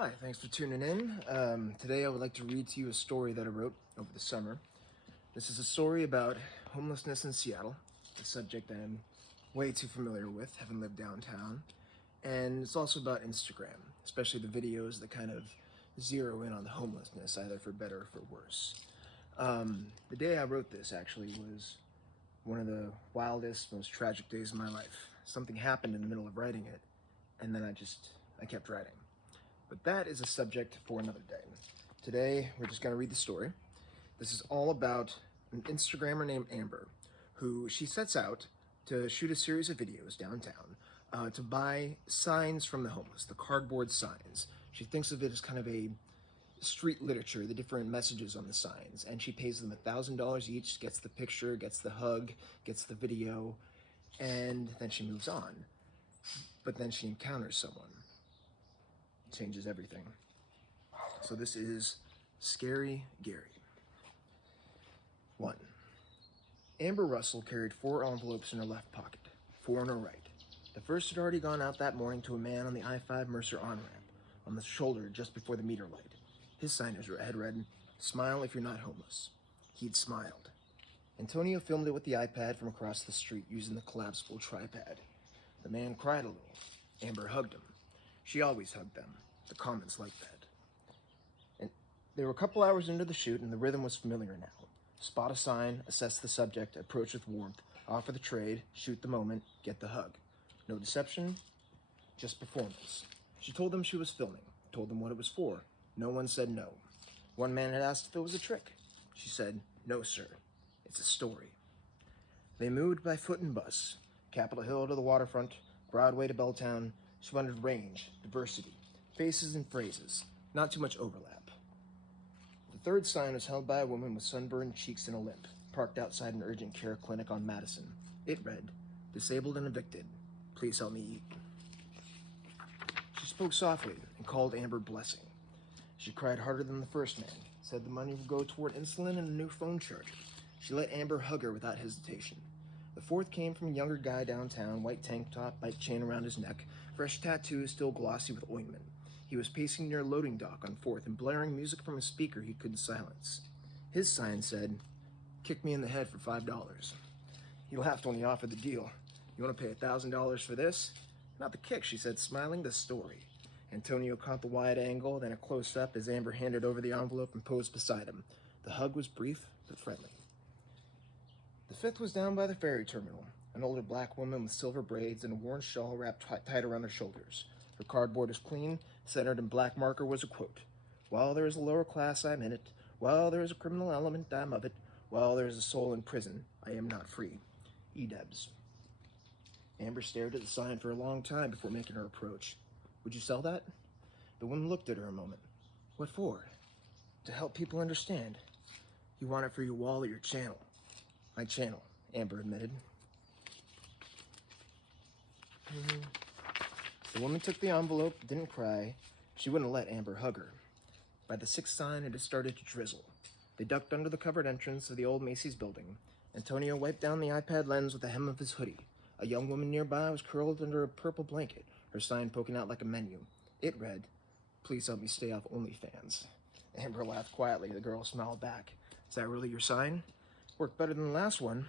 Hi, thanks for tuning in. Today I would like to read to you a story that I wrote over the summer. This is a story about homelessness in Seattle, a subject I'm way too familiar with, having lived downtown. And it's also about Instagram, especially the videos that kind of zero in on the homelessness, either for better or for worse. The day I wrote this actually was one of the wildest, most tragic days of my life. Something happened in the middle of writing it, and then I kept writing. But that is a subject for another day. Today, we're just going to read the story. This is all about an Instagrammer named Amber, who she sets out to shoot a series of videos downtown to buy signs from the homeless, the cardboard signs. She thinks of it as kind of a street literature, the different messages on the signs, and she pays them $1,000 each, gets the picture, gets the hug, gets the video, and then she moves on. But then she encounters someone. Changes everything. So this is Scary Gary. 1. Amber Russell carried 4 envelopes in her left pocket, 4 in her right. The first had already gone out that morning to a man on the I-5 Mercer on-ramp, on the shoulder just before the meter light. His sign had read, "Smile if you're not homeless." He'd smiled. Antonio filmed it with the iPad from across the street using the collapsible tripod. The man cried a little. Amber hugged him. She always hugged them. The comments like that. And they were a couple hours into the shoot, and the rhythm was familiar now. Spot a sign, assess the subject, approach with warmth, offer the trade, shoot the moment, get the hug. No deception, just performance. She told them she was filming, told them what it was for. No one said no. One man had asked if it was a trick. She said, "No, sir. It's a story." They moved by foot and bus, Capitol Hill to the waterfront, Broadway to Belltown. She wanted range, diversity, faces and phrases, not too much overlap. The third sign was held by a woman with sunburned cheeks and a limp, parked outside an urgent care clinic on Madison. It read, "Disabled and evicted. Please help me eat." She spoke softly and called Amber blessing. She cried harder than the first man, said the money would go toward insulin and a new phone charger. She let Amber hug her without hesitation. The fourth came from a younger guy downtown, white tank top, bike chain around his neck, fresh tattoos still glossy with ointment. He was pacing near a loading dock on 4th and blaring music from a speaker he couldn't silence. His sign said, "Kick me in the head for $5. He laughed when he offered the deal. "You want to pay $1,000 for this?" "Not the kick," she said, smiling, "the story." Antonio caught the wide angle, then a close-up as Amber handed over the envelope and posed beside him. The hug was brief but friendly. The fifth was down by the ferry terminal, an older black woman with silver braids and a worn shawl wrapped tight around her shoulders. Her cardboard was clean, centered in black marker was a quote. "While there is a lower class, I'm in it. While there is a criminal element, I'm of it. While there is a soul in prison, I am not free. E-Debs." Amber stared at the sign for a long time before making her approach. "Would you sell that?" The woman looked at her a moment. "What for?" "To help people understand. You want it for your wall or your channel?" "My channel," Amber admitted. The woman took the envelope, didn't cry. She wouldn't let Amber hug her. By the 6th sign, it had started to drizzle. They ducked under the covered entrance of the old Macy's building. Antonio wiped down the iPad lens with the hem of his hoodie. A young woman nearby was curled under a purple blanket, her sign poking out like a menu. It read, "Please help me stay off OnlyFans." Amber laughed quietly. The girl smiled back. "Is that really your sign?" "Worked better than the last one."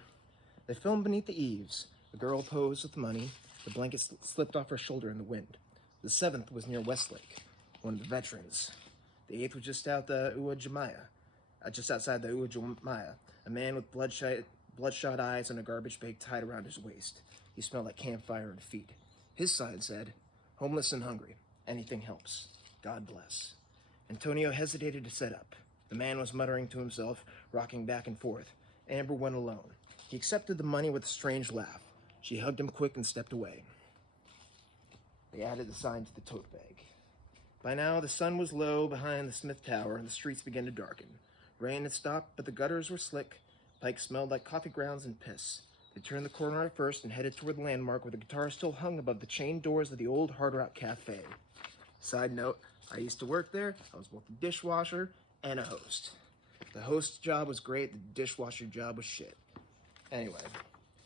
They filmed beneath the eaves. The girl posed with the money. The blanket slipped off her shoulder in the wind. The 7th was near Westlake, one of the veterans. The 8th was just outside the Uwajimaya, a man with bloodshot eyes and a garbage bag tied around his waist. He smelled like campfire and feet. His sign said, "Homeless and hungry. Anything helps. God bless." Antonio hesitated to set up. The man was muttering to himself, rocking back and forth. Amber went alone. He accepted the money with a strange laugh. She hugged him quick and stepped away. They added the sign to the tote bag. By now, the sun was low behind the Smith Tower, and the streets began to darken. Rain had stopped, but the gutters were slick. Pike smelled like coffee grounds and piss. They turned the corner at first and headed toward the landmark where the guitar still hung above the chained doors of the old Hard Rock Cafe. Side note, I used to work there. I was both a dishwasher and a host. The host job was great, the dishwasher job was shit. Anyway,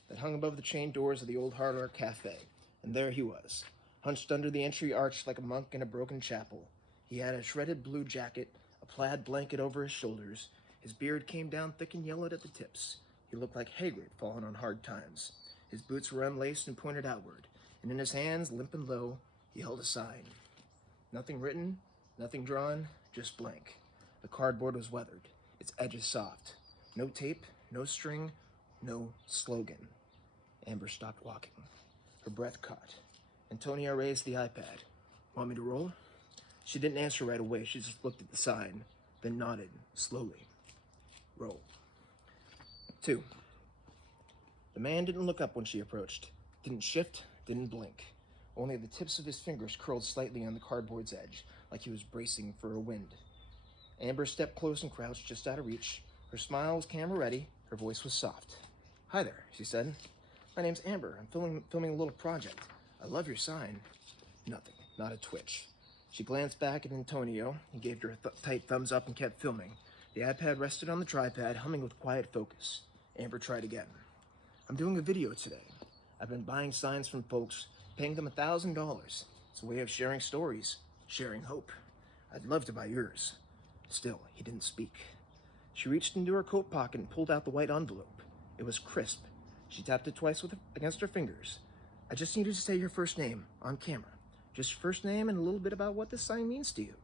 that hung above the chained doors of the old Hard Rock Cafe, and there he was, hunched under the entry arch like a monk in a broken chapel. He had a shredded blue jacket, a plaid blanket over his shoulders. His beard came down thick and yellowed at the tips. He looked like Hagrid fallen on hard times. His boots were unlaced and pointed outward, and in his hands, limp and low, he held a sign. Nothing written, nothing drawn, just blank. The cardboard was weathered, its edges soft. No tape, no string, no slogan. Amber stopped walking. Her breath caught. Antonia raised the iPad. Want me to roll? She didn't answer right away. She just looked at the sign, then nodded, slowly. Roll. 2. The man didn't look up when she approached. Didn't shift, didn't blink. Only the tips of his fingers curled slightly on the cardboard's edge, like he was bracing for a wind. Amber stepped close and crouched just out of reach. Her smile was camera-ready. Her voice was soft. Hi there, she said. My name's Amber. I'm filming a little project. I love your sign. Nothing, not a twitch. She glanced back at Antonio. He gave her a tight thumbs up and kept filming. The iPad rested on the tripod, humming with quiet focus. Amber tried again. I'm doing a video today. I've been buying signs from folks, paying them $1,000. It's a way of sharing stories, sharing hope. I'd love to buy yours. Still, he didn't speak. She reached into her coat pocket and pulled out the white envelope. It was crisp. She tapped it twice against her fingers. I just needed to say your first name, on camera. Just your first name and a little bit about what this sign means to you.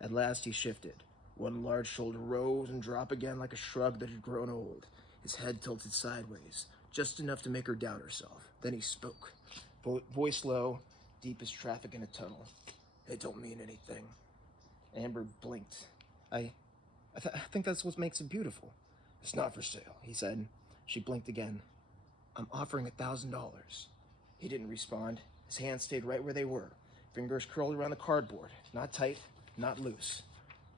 At last he shifted. One large shoulder rose and dropped again like a shrub that had grown old. His head tilted sideways, just enough to make her doubt herself. Then he spoke. Voice low, deep as traffic in a tunnel. It don't mean anything. Amber blinked. I think that's what makes it beautiful. It's not for sale, he said. She blinked again. I'm offering $1,000. He didn't respond. His hands stayed right where they were. Fingers curled around the cardboard. Not tight, not loose.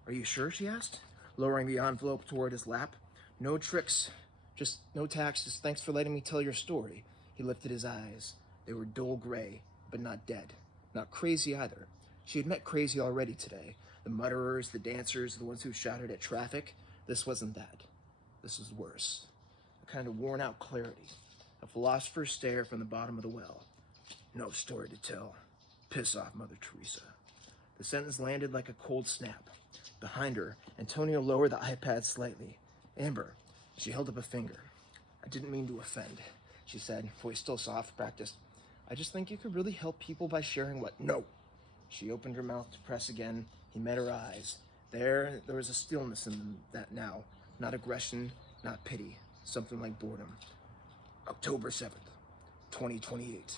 Are you sure, she asked, lowering the envelope toward his lap. No tricks, just no tax, just thanks for letting me tell your story. He lifted his eyes. They were dull gray, but not dead. Not crazy either. She had met crazy already today. The mutterers, the dancers, the ones who shouted at traffic. This wasn't that. This was worse. A kind of worn-out clarity. A philosopher's stare from the bottom of the well. No story to tell. Piss off, Mother Teresa. The sentence landed like a cold snap. Behind her, Antonio lowered the iPad slightly. Amber, she held up a finger. I didn't mean to offend, she said, voice still soft, practiced. I just think you could really help people by sharing what... No! She opened her mouth to press again. He met her eyes. There was a stillness in that now. Not aggression, not pity. Something like boredom. October 7th, 2028.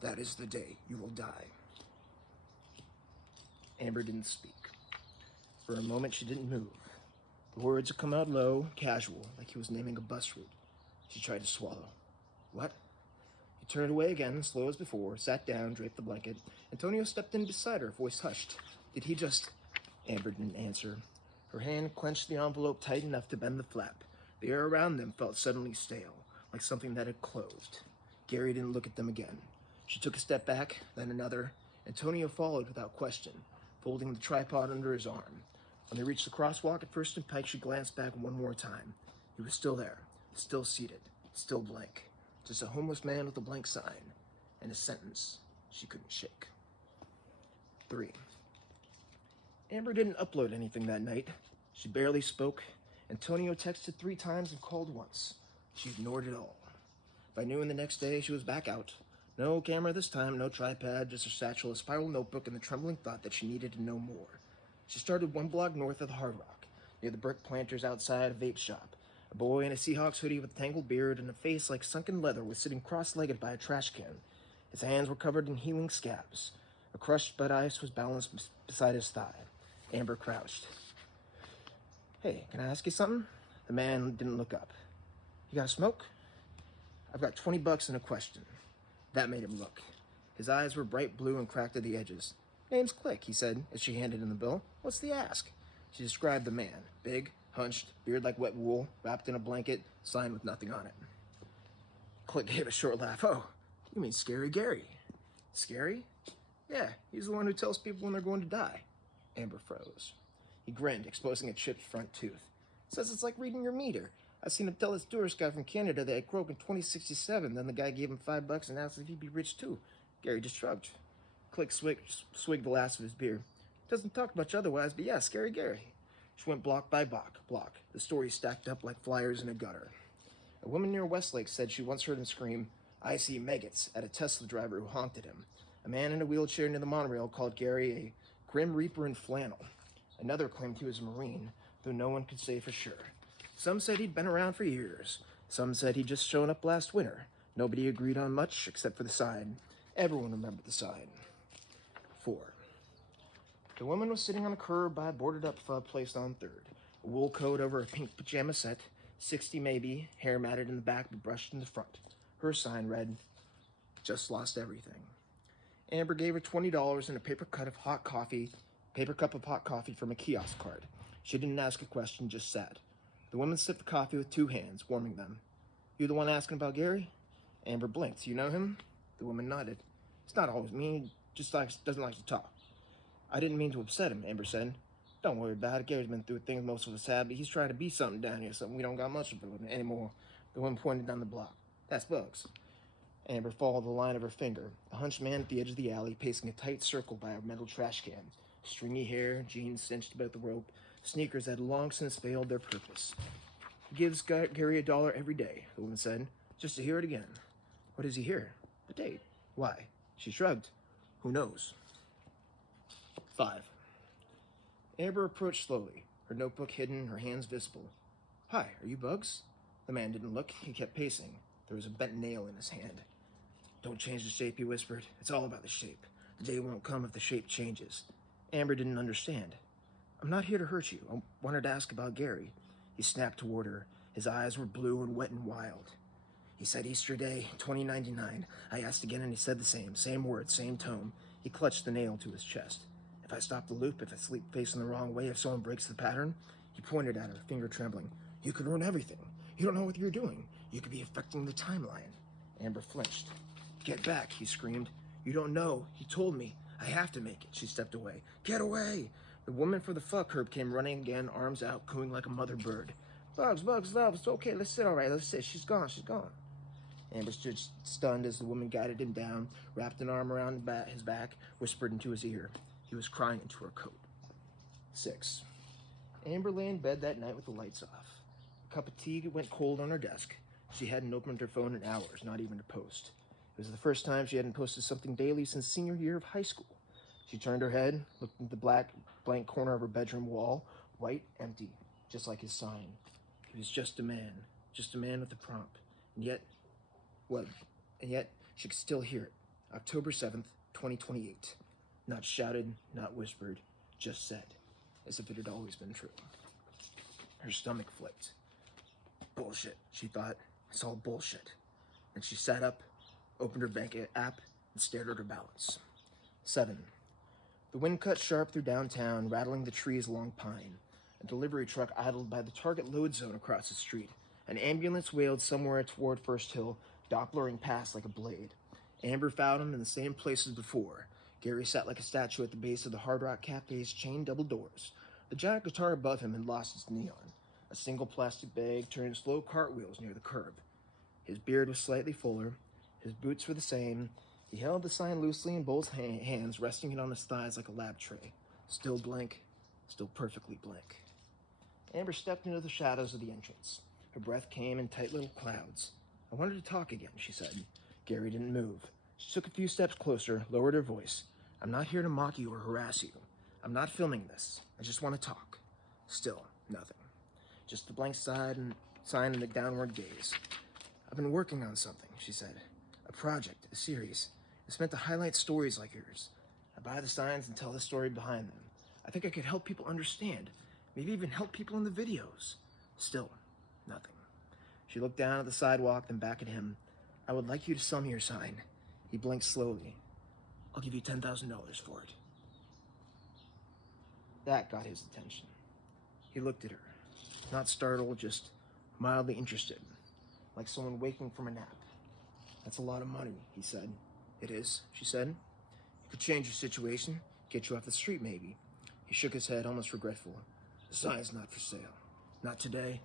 That is the day you will die. Amber didn't speak. For a moment, she didn't move. The words had come out low, casual, like he was naming a bus route. She tried to swallow. What? He turned away again, slow as before, sat down, draped the blanket. Antonio stepped in beside her, voice hushed. Did he just... Amber didn't answer. Her hand clenched the envelope tight enough to bend the flap. The air around them felt suddenly stale, like something that had closed. Gary didn't look at them again. She took a step back, then another. Antonio followed without question, folding the tripod under his arm. When they reached the crosswalk at First and Pike, she glanced back one more time. He was still there, still seated, still blank. Just a homeless man with a blank sign, and a sentence she couldn't shake. 3. Amber didn't upload anything that night. She barely spoke. Antonio texted 3 times and called once. She ignored it all. By noon the next day, she was back out. No camera this time, no tripod, just a satchel, a spiral notebook, and the trembling thought that she needed to know more. She started 1 block north of the Hard Rock, near the brick planters outside a vape shop. A boy in a Seahawks hoodie with a tangled beard and a face like sunken leather was sitting cross-legged by a trash can. His hands were covered in healing scabs. A crushed bud ice was balanced beside his thigh. Amber crouched. Hey, can I ask you something? The man didn't look up. You got a smoke? I've got $20 and a question. That made him look. His eyes were bright blue and cracked at the edges. Name's Click, he said, as she handed him the bill. What's the ask? She described the man. Big, hunched, beard like wet wool, wrapped in a blanket, sign with nothing on it. Click gave a short laugh. Oh, you mean Scary Gary. Scary? Yeah, he's the one who tells people when they're going to die. Amber froze. He grinned, exposing a chipped front tooth. Says it's like reading your meter. I seen him tell this tourist guy from Canada that it broke in 2067. Then the guy gave him $5 and asked if he'd be rich too. Gary just shrugged. Click swigged the last of his beer. Doesn't talk much otherwise, but yeah, Scary Gary. She went block by block, the stories stacked up like flyers in a gutter. A woman near Westlake said she once heard him scream, "I see maggots," at a Tesla driver who honked at him. A man in a wheelchair near the monorail called Gary a grim reaper in flannel. Another claimed he was a Marine, though no one could say for sure. Some said he'd been around for years. Some said he'd just shown up last winter. Nobody agreed on much except for the sign. Everyone remembered the sign. 4. The woman was sitting on a curb by a boarded-up pub placed on 3rd. A wool coat over a pink pajama set, 60 maybe, hair matted in the back but brushed in the front. Her sign read, "Just lost everything." Amber gave her $20 and a paper cup of hot coffee from a kiosk card. She didn't ask a question, just sat. The woman sipped the coffee with 2 hands, warming them. "You the one asking about Gary?" Amber blinked. "You know him?" The woman nodded. "It's not always mean, he just doesn't like to talk." "I didn't mean to upset him," Amber said. "Don't worry about it. Gary's been through things most of us have, but he's trying to be something down here, something we don't got much of anymore." The woman pointed down the block. "That's Bugs." Amber followed the line of her finger. A hunched man at the edge of the alley, pacing a tight circle by a metal trash can. Stringy hair, jeans cinched about the rope, sneakers that had long since failed their purpose. "He gives Gary $1 every day," the woman said, "just to hear it again." "What does he hear?" "The date." "Why?" She shrugged. "Who knows?" 5. Amber approached slowly, her notebook hidden, her hands visible. "Hi, are you Bugs?" The man didn't look. He kept pacing. There was a bent nail in his hand. "Don't change the shape," he whispered. "It's all about the shape. The day won't come if the shape changes." Amber didn't understand. "I'm not here to hurt you. I wanted to ask about Gary." He snapped toward her. His eyes were blue and wet and wild. "He said Easter Day, 2099. I asked again and he said the same words, same tone." He clutched the nail to his chest. "If I stop the loop, if I sleep facing the wrong way, if someone breaks the pattern," he pointed at her, finger trembling, "you could ruin everything. You don't know what you're doing. You could be affecting the timeline." Amber flinched. "Get back," he screamed. "You don't know. He told me. I have to make it." She stepped away. "Get away!" The woman for the fuck curb came running again, arms out, cooing like a mother bird. Bugs, love, it's okay. Let's sit, all right. Let's sit. She's gone. Amber stood stunned as the woman guided him down, wrapped an arm around his back, whispered into his ear. He was crying into her coat. 6. Amber lay in bed that night with the lights off. A cup of tea went cold on her desk. She hadn't opened her phone in hours, not even to post. It was the first time she hadn't posted something daily since senior year of high school. She turned her head, looked at the blank corner of her bedroom wall, white, empty, just like his sign. He was just a man with a prompt. And yet she could still hear it. October 7th, 2028. Not shouted, not whispered, just said, as if it had always been true. Her stomach flipped. Bullshit, she thought. It's all bullshit. Then she sat up, opened her bank app, and stared at her balance. 7. The wind cut sharp through downtown, rattling the trees along Pine. A delivery truck idled by the Target load zone across the street. An ambulance wailed somewhere toward First Hill, Dopplering past like a blade. Amber found him in the same place as before. Gary sat like a statue at the base of the Hard Rock Cafe's chained double doors. The giant guitar above him had lost its neon. A single plastic bag turned slow cartwheels near the curb. His beard was slightly fuller. His boots were the same. He held the sign loosely in both hands, resting it on his thighs like a lab tray. Still blank, still perfectly blank. Amber stepped into the shadows of the entrance. Her breath came in tight little clouds. "I wanted to talk again," she said. Gary didn't move. She took a few steps closer, lowered her voice. "I'm not here to mock you or harass you. I'm not filming this. I just want to talk." Still, nothing. Just the blank sign and the downward gaze. "I've been working on something," she said. "A project, a series. It's meant to highlight stories like yours. I buy the signs and tell the story behind them. I think I could help people understand. Maybe even help people in the videos." Still, nothing. She looked down at the sidewalk, then back at him. "I would like you to sell me your sign." He blinked slowly. "I'll give you $10,000 for it." That got his attention. He looked at her, not startled, just mildly interested, like someone waking from a nap. "That's a lot of money," he said. "It is," she said. "It could change your situation, get you off the street maybe." He shook his head, almost regretful. "The sign's not for sale. Not today,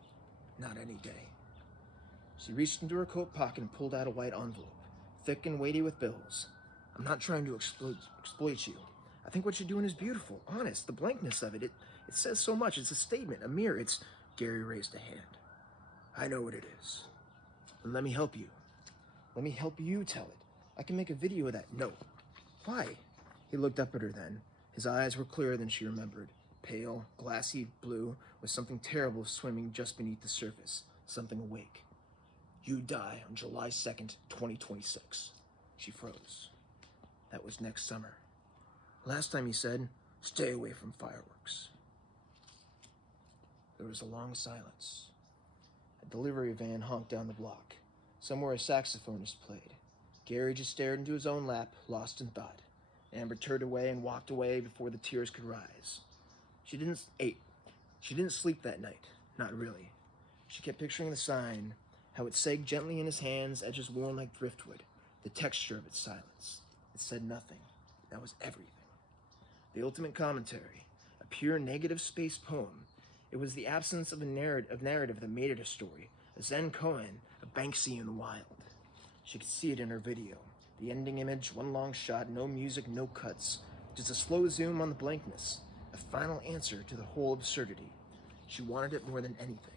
not any day." She reached into her coat pocket and pulled out a white envelope, thick and weighty with bills. "I'm not trying to exploit you. I think what you're doing is beautiful, honest. The blankness of it says so much. It's a statement, a mirror. It's... Gary raised a hand. I know what it is. And let me help you. Let me help you tell it. I can make a video of that. No. Why? He looked up at her then. His eyes were clearer than she remembered. Pale, glassy blue, with something terrible swimming just beneath the surface. Something awake. You die on July 2nd, 2026. She froze. That was next summer. Last time he said, stay away from fireworks. There was a long silence. A delivery van honked down the block. Somewhere a saxophonist played. Gary just stared into his own lap, lost in thought. Amber turned away and walked away before the tears could rise. She didn't sleep that night. Not really. She kept picturing the sign, how it sagged gently in his hands, edges worn like driftwood, the texture of its silence. It said nothing. That was everything. The ultimate commentary, a pure negative space poem. It was the absence of a narrative that made it a story, a Zen koan, a Banksy in the wild. She could see it in her video. The ending image, one long shot, no music, no cuts, just a slow zoom on the blankness, a final answer to the whole absurdity. She wanted it more than anything.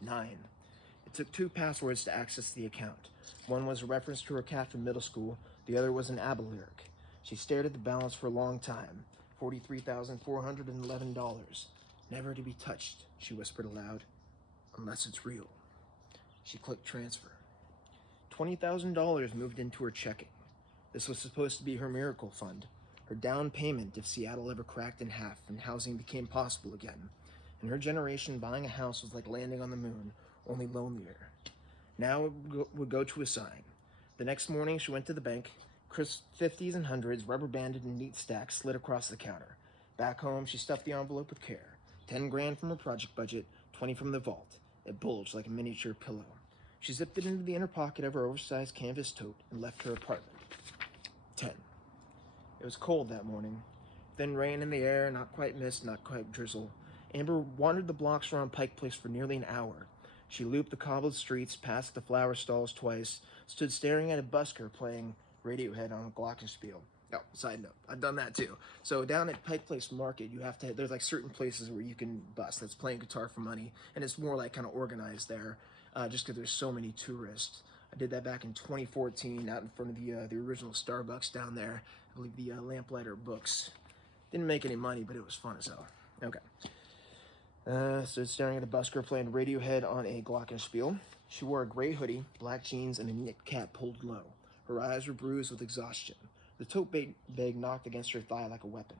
9. It took 2 passwords to access the account. One was a reference to her cat from middle school, the other was an ABBA lyric. She stared at the balance for a long time. $43,411. Never to be touched, she whispered aloud. Unless it's real. She clicked transfer. $20,000 moved into her checking. This was supposed to be her miracle fund, her down payment if Seattle ever cracked in half and housing became possible again. In her generation, buying a house was like landing on the moon, only lonelier. Now it would go to a sign. The next morning, she went to the bank. Crisp 50s and 100s, rubber banded in neat stacks, slid across the counter. Back home, she stuffed the envelope with care. 10 grand from her project budget, 20 from the vault. It bulged like a miniature pillow. She zipped it into the inner pocket of her oversized canvas tote and left her apartment. 10. It was cold that morning. Thin rain in the air, not quite mist, not quite drizzle. Amber wandered the blocks around Pike Place for nearly an hour. She looped the cobbled streets, passed the flower stalls twice, stood staring at a busker playing Radiohead on a glockenspiel. Oh, side note, I've done that too. So down at Pike Place Market, you have to, there's like certain places where you can bus that's playing guitar for money, and it's more like kind of organized there, just because there's so many tourists. I did that back in 2014 out in front of the original Starbucks down there. I believe the Lamplighter Books. Didn't make any money, but it was fun as hell. Okay. Stood staring at a busker playing Radiohead on a glockenspiel. She wore a gray hoodie, black jeans, and a knit cap pulled low. Her eyes were bruised with exhaustion. The tote bag knocked against her thigh like a weapon.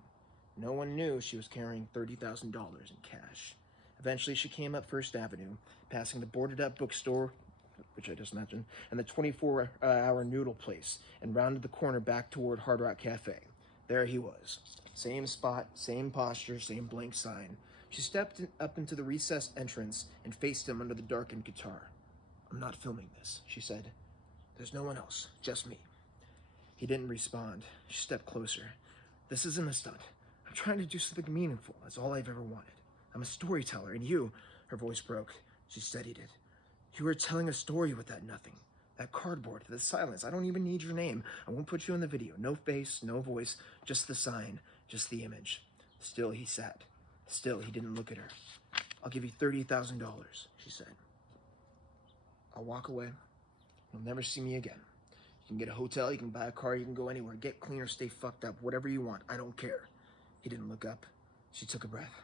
No one knew she was carrying $30,000 in cash. Eventually, she came up First Avenue, passing the boarded-up bookstore, which I just mentioned, and the 24-hour noodle place, and rounded the corner back toward Hard Rock Cafe. There he was. Same spot, same posture, same blank sign. She stepped up into the recessed entrance and faced him under the darkened guitar. I'm not filming this, she said. There's no one else, just me. He didn't respond. She stepped closer. This isn't a stunt. I'm trying to do something meaningful. That's all I've ever wanted. I'm a storyteller, and you, her voice broke. She steadied it. You were telling a story with that nothing. That cardboard, the silence. I don't even need your name. I won't put you in the video. No face, no voice, just the sign, just the image. Still, he sat. Still, he didn't look at her. I'll give you $30,000, she said. I'll walk away. You'll never see me again. You can get a hotel, you can buy a car, you can go anywhere. Get clean or stay fucked up, whatever you want. I don't care. He didn't look up. She took a breath.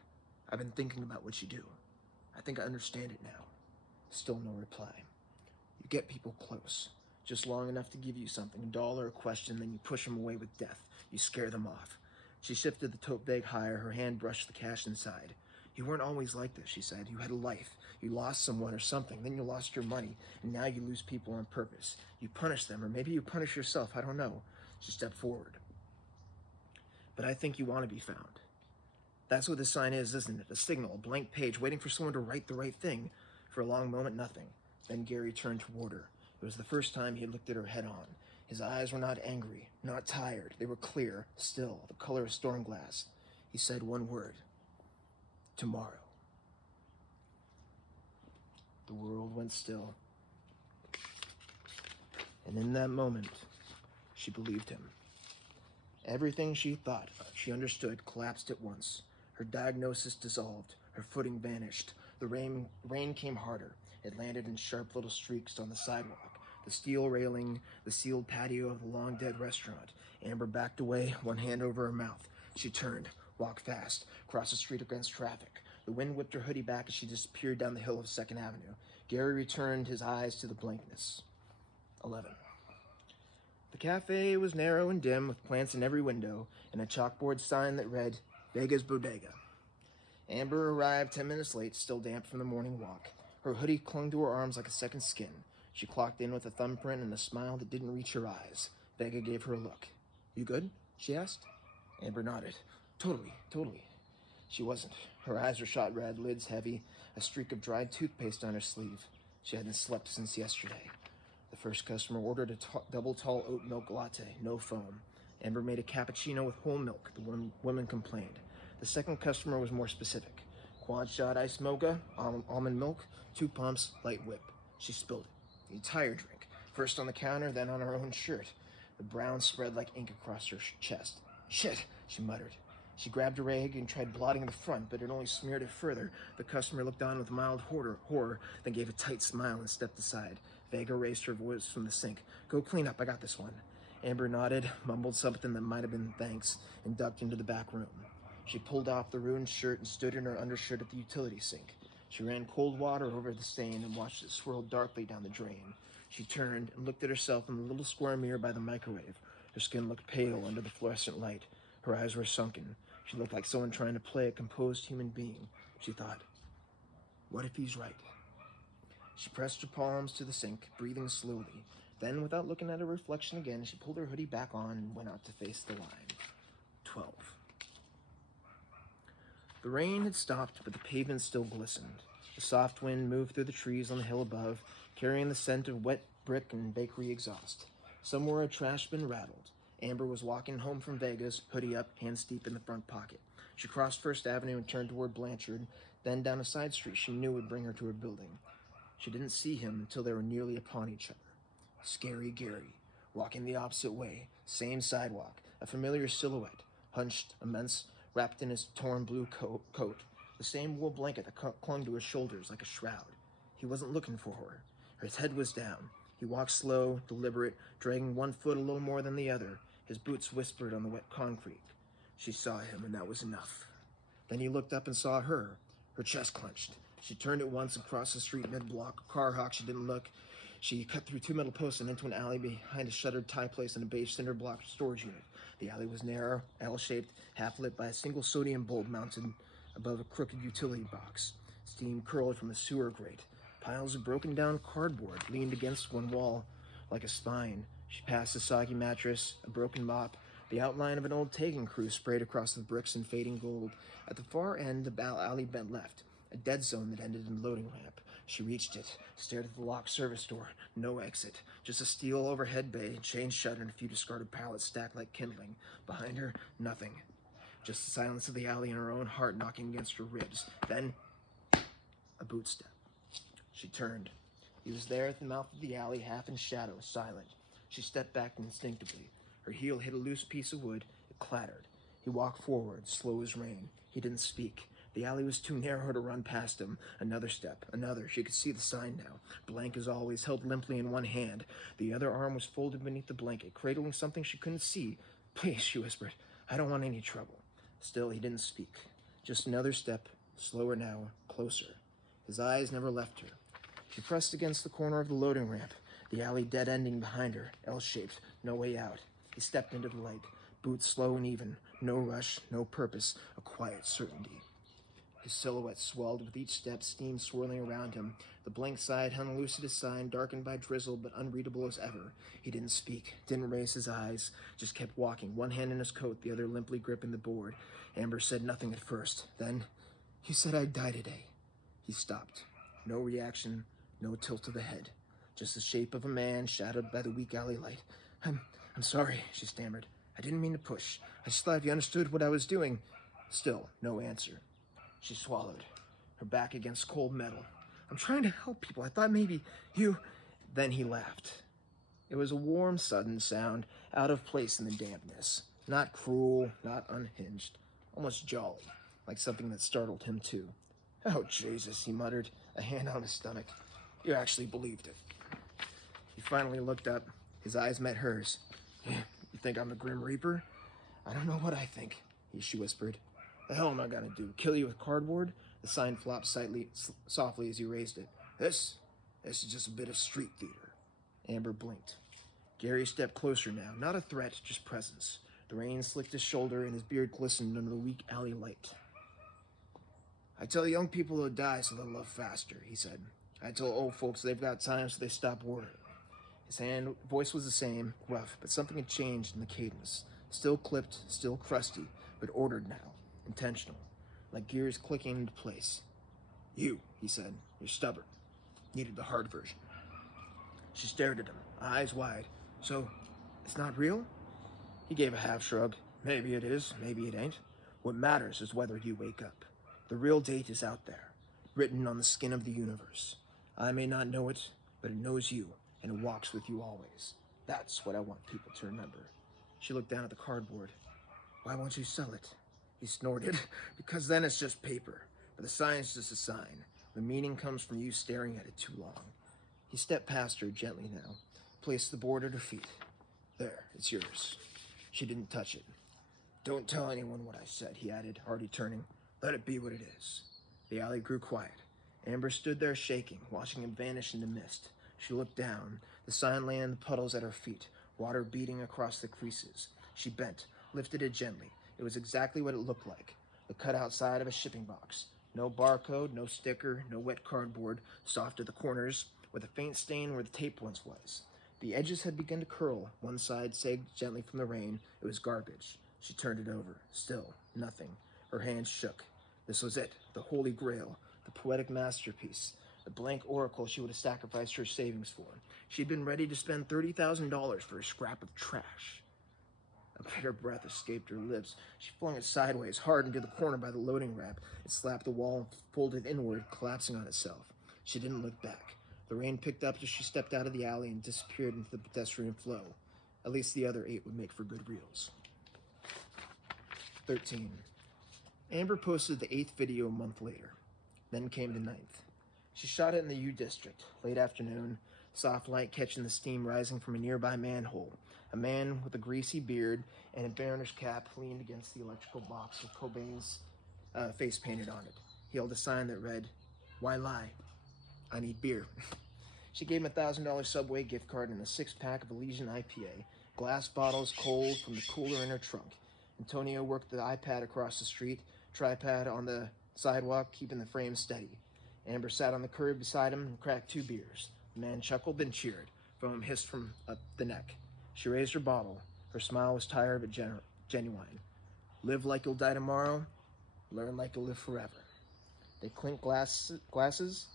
I've been thinking about what you do. I think I understand it now. Still no reply. You get people close, just long enough to give you something, a dollar, a question, then you push them away with death. You scare them off. She shifted the tote bag higher, her hand brushed the cash inside. You weren't always like this, she said. You had a life. You lost someone or something, then you lost your money, and now you lose people on purpose. You punish them, or maybe you punish yourself, I don't know. She stepped forward. But I think you want to be found. That's what this sign is, isn't it? A signal, a blank page, waiting for someone to write the right thing. For a long moment, nothing. Then Gary turned toward her. It was the first time he had looked at her head on. His eyes were not angry, not tired. They were clear, still, the color of storm glass. He said one word. Tomorrow. The world went still. And in that moment, she believed him. Everything she thought she understood collapsed at once. Her diagnosis dissolved. Her footing vanished. The rain came harder. It landed in sharp little streaks on the sidewalk, the steel railing, the sealed patio of the long-dead restaurant. Amber backed away, one hand over her mouth. She turned, walked fast, crossed the street against traffic. The wind whipped her hoodie back as she disappeared down the hill of 2nd Avenue. Gary returned his eyes to the blankness. 11. The cafe was narrow and dim, with plants in every window, and a chalkboard sign that read, Vega's Bodega. Amber arrived 10 minutes late, still damp from the morning walk. Her hoodie clung to her arms like a second skin. She clocked in with a thumbprint and a smile that didn't reach her eyes. Vega gave her a look. You good? She asked. Amber nodded. Totally. She wasn't. Her eyes were shot red, lids heavy, a streak of dried toothpaste on her sleeve. She hadn't slept since yesterday. The first customer ordered a double tall oat milk latte, no foam. Amber made a cappuccino with whole milk. The woman complained. The second customer was more specific. Quad shot iced mocha, almond milk, 2 pumps, light whip. She spilled it. The entire drink. First on the counter, then on her own shirt. The brown spread like ink across her chest. Shit, she muttered. She grabbed her egg and tried blotting the front, but it only smeared it further. The customer looked on with mild horror, then gave a tight smile and stepped aside. Vega raised her voice from the sink. Go clean up, I got this one. Amber nodded, mumbled something that might have been thanks, and ducked into the back room. She pulled off the ruined shirt and stood in her undershirt at the utility sink. She ran cold water over the stain and watched it swirl darkly down the drain. She turned and looked at herself in the little square mirror by the microwave. Her skin looked pale under the fluorescent light. Her eyes were sunken. She looked like someone trying to play a composed human being. She thought, what if he's right? She pressed her palms to the sink, breathing slowly. Then, without looking at her reflection again, she pulled her hoodie back on and went out to face the line. 12. The rain had stopped, but the pavement still glistened. The soft wind moved through the trees on the hill above, carrying the scent of wet brick and bakery exhaust. Somewhere a trash bin rattled. Amber was walking home from Vegas, hoodie up, hands deep in the front pocket. She crossed 1st Avenue and turned toward Blanchard, then down a side street she knew would bring her to her building. She didn't see him until they were nearly upon each other. Scary Gary, walking the opposite way, same sidewalk, a familiar silhouette, hunched, immense, wrapped in his torn blue coat, the same wool blanket that clung to his shoulders like a shroud. He wasn't looking for her. His head was down. He walked slow, deliberate, dragging one foot a little more than the other. His boots whispered on the wet concrete. She saw him, and that was enough. Then he looked up and saw her. Her chest clenched. She turned at once and crossed the street mid-block. Car hawk, she didn't look. She cut through 2 metal posts and into an alley behind a shuttered tie place and a beige cinder block storage unit. The alley was narrow, L-shaped, half-lit by a single sodium bulb mounted above a crooked utility box. Steam curled from the sewer grate. Piles of broken-down cardboard leaned against one wall like a spine. She passed a soggy mattress, a broken mop, the outline of an old tagging crew sprayed across the bricks in fading gold. At the far end, the alley bent left, a dead zone that ended in a loading ramp. She reached it, stared at the locked service door. No exit, just a steel overhead bay, chained shut, and a few discarded pallets stacked like kindling. Behind her, nothing. Just the silence of the alley and her own heart knocking against her ribs. Then, a boot step. She turned. He was there at the mouth of the alley, half in shadow, silent. She stepped back instinctively. Her heel hit a loose piece of wood. It clattered. He walked forward, slow as rain. He didn't speak. The alley was too narrow to run past him. Another step, another. She could see the sign now. Blank as always, held limply in one hand. The other arm was folded beneath the blanket, cradling something she couldn't see. Please, she whispered. I don't want any trouble. Still, he didn't speak. Just another step, slower now, closer. His eyes never left her. She pressed against the corner of the loading ramp, the alley dead-ending behind her, L-shaped, no way out. He stepped into the light, boots slow and even, no rush, no purpose, a quiet certainty. His silhouette swelled with each step, steam swirling around him. The blank side hung loose at his side, darkened by drizzle, but unreadable as ever. He didn't speak, didn't raise his eyes, just kept walking, one hand in his coat, the other limply gripping the board. Amber said nothing at first. Then, "You said I'd die today." He stopped. No reaction, no tilt of the head. Just the shape of a man shadowed by the weak alley light. I'm sorry, she stammered. I didn't mean to push. I just thought if you understood what I was doing. Still, no answer. She swallowed, her back against cold metal. I'm trying to help people. I thought maybe you... Then he laughed. It was a warm, sudden sound, out of place in the dampness. Not cruel, not unhinged, almost jolly, like something that startled him too. Oh, Jesus, he muttered, a hand on his stomach. You actually believed it. He finally looked up. His eyes met hers. You think I'm the Grim Reaper? I don't know what I think, she whispered. The hell am I gonna do? Kill you with cardboard? The sign flopped softly as he raised it. This is just a bit of street theater. Amber blinked. Gary stepped closer now, not a threat, just presence. The rain slicked his shoulder and his beard glistened under the weak alley light. I tell young people to die so they'll love faster, he said. I tell old folks they've got time so they stop worrying. His voice was the same, rough, but something had changed in the cadence. Still clipped, still crusty, but ordered now, intentional, like gears clicking into place. You, he said, you're stubborn. Needed the hard version. She stared at him, eyes wide. So, it's not real? He gave a half shrug. Maybe it is, maybe it ain't. What matters is whether you wake up. The real date is out there, written on the skin of the universe. I may not know it, but it knows you, and it walks with you always. That's what I want people to remember. She looked down at the cardboard. Why won't you sell it? He snorted. Because then it's just paper. But the sign's just a sign. The meaning comes from you staring at it too long. He stepped past her gently now, placed the board at her feet. There, it's yours. She didn't touch it. Don't tell anyone what I said, he added, already turning. Let it be what it is. The alley grew quiet. Amber stood there shaking, watching him vanish in the mist. She looked down. The sign lay in the puddles at her feet, water beating across the creases. She bent, lifted it gently. It was exactly what it looked like. The cutout side of a shipping box. No barcode, no sticker, no wet cardboard, soft at the corners, with a faint stain where the tape once was. The edges had begun to curl. One side sagged gently from the rain. It was garbage. She turned it over. Still, nothing. Her hands shook. This was it, the Holy Grail, the poetic masterpiece, the blank oracle she would have sacrificed her savings for. She'd been ready to spend $30,000 for a scrap of trash. A bitter breath escaped her lips. She flung it sideways, hard into the corner by the loading ramp. It slapped the wall and folded inward, collapsing on itself. She didn't look back. The rain picked up as she stepped out of the alley and disappeared into the pedestrian flow. At least the other 8 would make for good reels. 13. Amber posted the 8th video a month later. Then came the 9th. She shot it in the U District, late afternoon, soft light catching the steam rising from a nearby manhole. A man with a greasy beard and a Baroner's cap leaned against the electrical box with Cobain's face painted on it. He held a sign that read, Why lie? I need beer. She gave him a $1,000 Subway gift card and a 6-pack of Elysian IPA, glass bottles cold from the cooler in her trunk. Antonio worked the iPad across the street, tripod on the sidewalk, keeping the frame steady. Amber sat on the curb beside him and cracked 2 beers. The man chuckled, then cheered. Foam hissed from up the neck. She raised her bottle. Her smile was tired but genuine. Live like you'll die tomorrow. Learn like you'll live forever. They clinked glasses,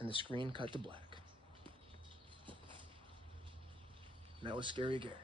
and the screen cut to black. And that was Scary Gary.